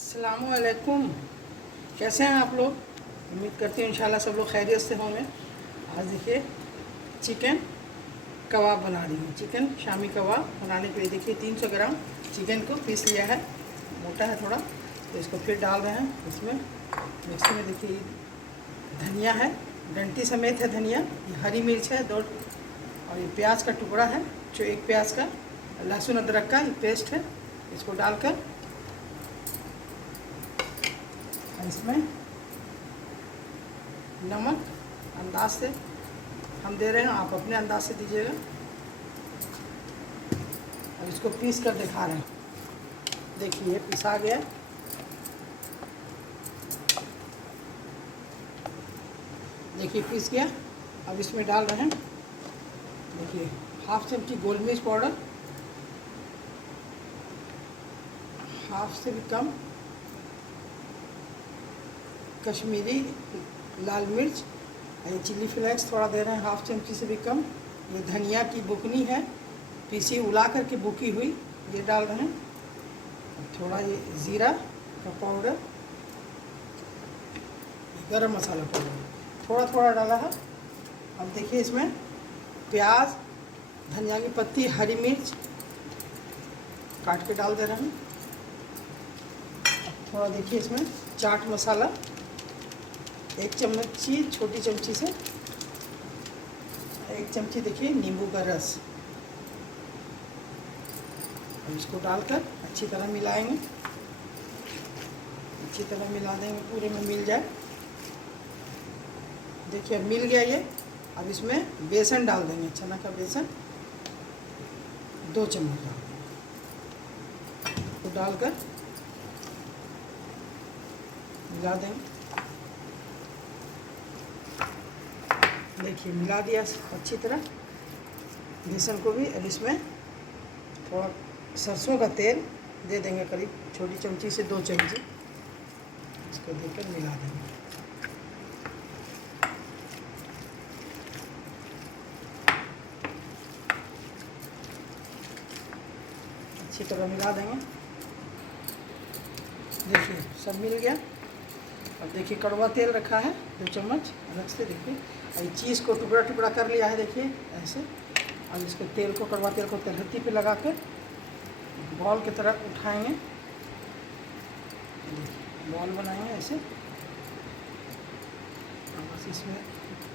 अस्सलामुअलैकुम। कैसे हैं आप लोग? उम्मीद करती हूँ इंशाल्लाह सब लोग खैरियत से होंगे। आज देखिए चिकन कबाब बना रही हूँ। चिकन शामी कबाब बनाने के लिए देखिए 300 ग्राम चिकन को पीस लिया है, मोटा है थोड़ा, तो इसको फिर डाल रहे हैं इसमें। मिक्सी में देखिए धनिया है, डंटी समेत है धनिया, ये हरी मिर्च है 2, और ये प्याज का टुकड़ा है जो 1 प्याज का, लहसुन अदरक का ये पेस्ट है। इसको डालकर इसमें नमक अंदाज से हम दे रहे हैं, आप अपने अंदाज से दीजिएगा। और इसको पीस कर दिखा रहे हैं। देखिए पिसा गया। देखिए पीस गया। अब इसमें डाल रहे हैं देखिए हाफ चमची गोल मिर्च पाउडर, हाफ से भी कम कश्मीरी लाल मिर्च, ये चिल्ली फ्लेक्स थोड़ा दे रहे हैं, हाफ चमची से भी कम। ये धनिया की बुकनी है, पीसी उला करके बुकी हुई, ये डाल रहे हैं। थोड़ा ये ज़ीरा का पाउडर, गरम मसाला पाउडर थोड़ा थोड़ा डाला है। अब देखिए इसमें प्याज, धनिया की पत्ती, हरी मिर्च काट के डाल दे रहे हैं। थोड़ा देखिए इसमें चाट मसाला 1 चम्मची, छोटी चमची से 1 चमची देखिए नींबू का रस। अब इसको डालकर अच्छी तरह मिलाएंगे, अच्छी तरह मिला देंगे, पूरे में मिल जाए। देखिए अब मिल गया ये। अब इसमें बेसन डाल देंगे, चना का बेसन 2 चम्मच डाल देंगे, तो डालकर मिला देंगे। देखिए मिला दिया अच्छी तरह बेसन को भी। अब इसमें थोड़ा सरसों का तेल दे देंगे, करीब छोटी चमची से 2 चमची, इसको देकर मिला देंगे। अच्छी तरह मिला देंगे। देखिए सब मिल गया। अब देखिए कड़वा तेल रखा है 2 चम्मच अलग से। देखिए और चीज़ को टुकड़ा टुकड़ा कर लिया है, देखिए ऐसे। अब इसको तेल को, कड़वा तेल को तलहटी पे लगा कर बॉल की तरह उठाएंगे, बॉल बनाएंगे ऐसे। और बस इसमें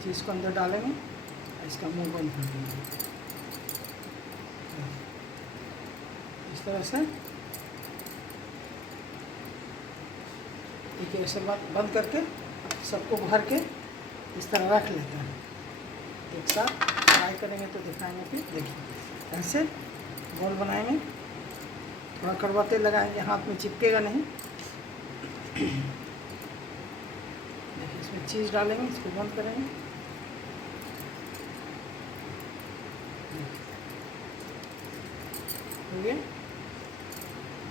चीज़ को अंदर डालेंगे, इसका मुंह बंद कर देंगे इस तरह से। देखिए ऐसे बंद करके सबको भर के इस तरह रख लेते हैं। एक साथ फ्राई करेंगे तो दिखाएंगे फिर। देखिए ऐसे बॉल बनाएंगे, थोड़ा कड़वा तेल लगाएंगे, हाथ में चिपकेगा नहीं। देखिए इसमें चीज़ डालेंगे, इसको बंद करेंगे। हो गया,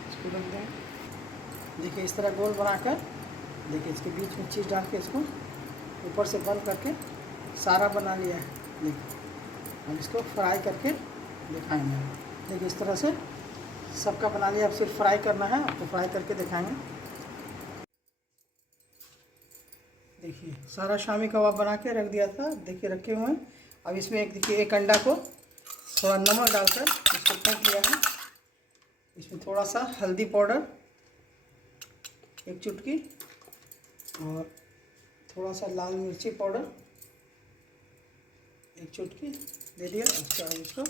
इसको रख देंगे। देखिए इस तरह गोल बनाकर, देखिए इसके बीच में चीज़ डाल के इसको ऊपर से बंद करके सारा बना लिया है। देखिए अब इसको फ्राई करके दिखाएंगे। देखिए इस तरह से सबका बना लिया। अब सिर्फ फ्राई करना है, आपको फ्राई करके दिखाएंगे। देखिए सारा शामी कबाब बना के रख दिया था, देखिए रखे हुए हैं। अब इसमें एक देखिए 1 अंडा को थोड़ा नमक डालकर इसको फेंक लिया है। इसमें थोड़ा सा हल्दी पाउडर 1 चुटकी, और थोड़ा सा लाल मिर्ची पाउडर 1 चुटकी दे दिया। उसके बाद इसको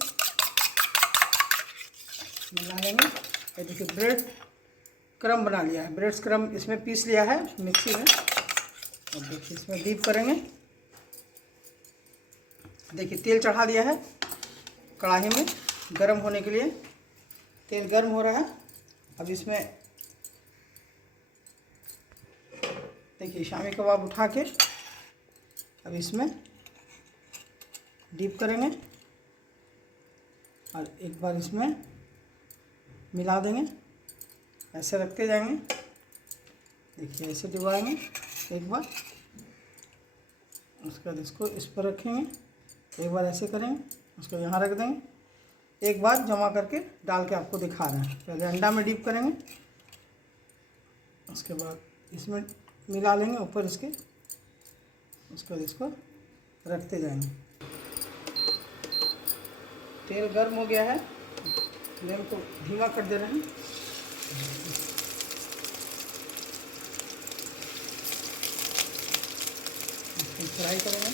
मिला लेंगे। ये देखिए ब्रेड क्रम बना लिया है, ब्रेड क्रम इसमें पीस लिया है मिक्सी में। अब देखिए इसमें डीप करेंगे। देखिए तेल चढ़ा दिया है कढ़ाई में गरम होने के लिए, तेल गर्म हो रहा है। अब इसमें देखिए शामी कबाब उठा के अब इसमें डीप करेंगे, और एक बार इसमें मिला देंगे, ऐसे रखते जाएंगे। देखिए ऐसे डुबाएंगे एक बार, उसके बाद इसको इस पर रखेंगे, एक बार ऐसे करेंगे, उसको यहाँ रख देंगे। एक बार जमा करके डाल के आपको दिखा रहे हैं। पहले अंडा में डीप करेंगे, उसके बाद इसमें मिला लेंगे ऊपर इसके, उसके बाद इसको रखते जाएंगे। तेल गर्म हो गया है, फ्लेम को धीमा कर दे रहे हैं। इसको फ्राई करेंगे।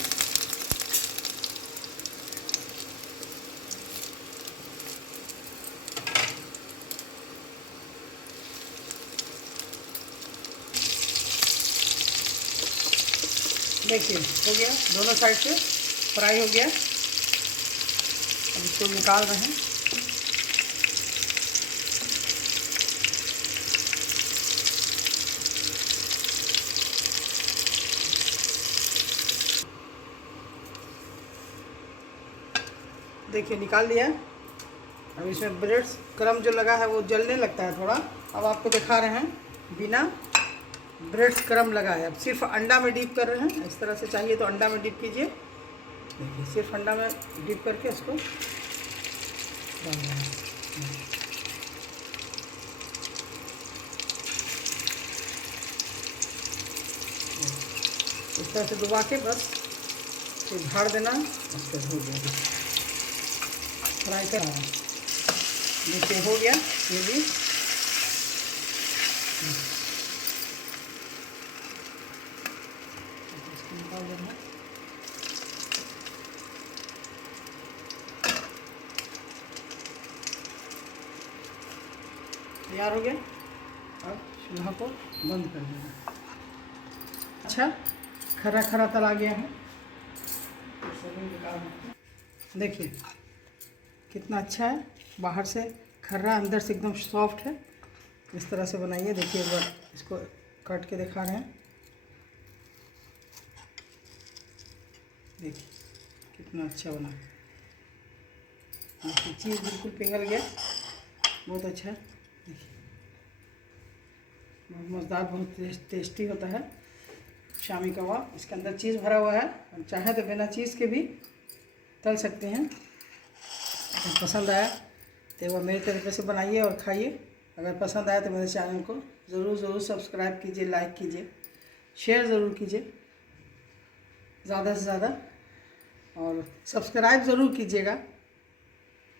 देखिए हो गया, दोनों साइड से फ्राई हो गया। अब इसको निकाल रहे हैं। देखिए निकाल लिया है। अब इसमें ब्रेड क्रम जो लगा है वो जलने लगता है थोड़ा। अब आपको दिखा रहे हैं बिना ब्रेड क्रम लगा है। अब सिर्फ अंडा में डीप कर रहे हैं। इस तरह से चाहिए तो अंडा में डीप कीजिए। देखिए सिर्फ अंडा में डीप करके इसको डाल रहे हैं। इस तरह से डुबा के बस फिर झाड़ देना, उसके हो गया। फ्राई कर रहा है। देखिए हो गया ये भी। इसको निकाल देना। तैयार हो गया। अब चूल्हा को बंद कर देना। अच्छा खरा खरा तला गया है। देखिए कितना अच्छा है, बाहर से खर्रा अंदर से एकदम सॉफ्ट है। इस तरह से बनाइए। देखिए एक बार इसको काट के दिखा रहे हैं। देखिए कितना अच्छा बना। देखिए चीज़ बिल्कुल पिघल गया, बहुत अच्छा है। देखिए बहुत मज़ेदार, बहुत टेस्टी होता है शामी कबाब। इसके अंदर चीज़ भरा हुआ है। हम चाहें तो बिना चीज़ के भी तल सकते हैं। अगर पसंद आया तो वह मेरे तरीके से बनाइए और खाइए। अगर पसंद आया तो मेरे चैनल को ज़रूर सब्सक्राइब कीजिए, लाइक कीजिए, शेयर ज़रूर कीजिए ज़्यादा से ज़्यादा, और सब्सक्राइब ज़रूर कीजिएगा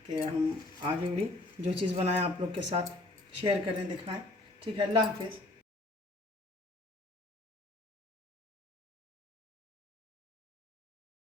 कि हम आगे भी जो चीज़ बनाएं आप लोग के साथ शेयर करें, दिखाएं। ठीक है, अल्लाह हाफिज़।